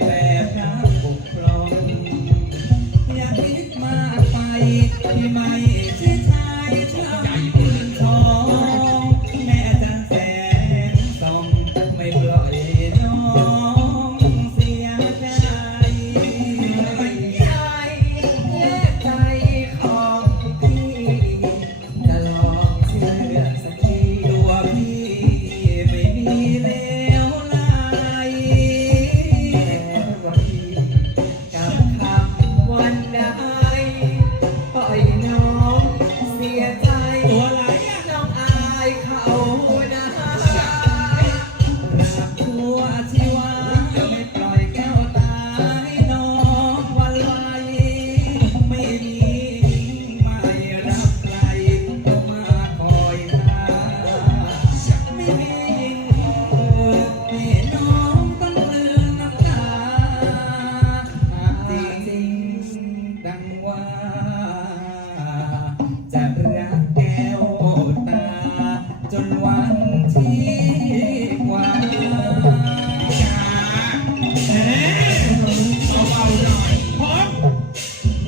แบบกปาคิากที่มา ว่า จะรักแก้วตา จนวันที่กว่าเอ๊ะเบาๆหน่อยพร้อม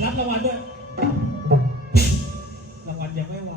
รับรางวัลด้วยรางวัลยังไม่วาง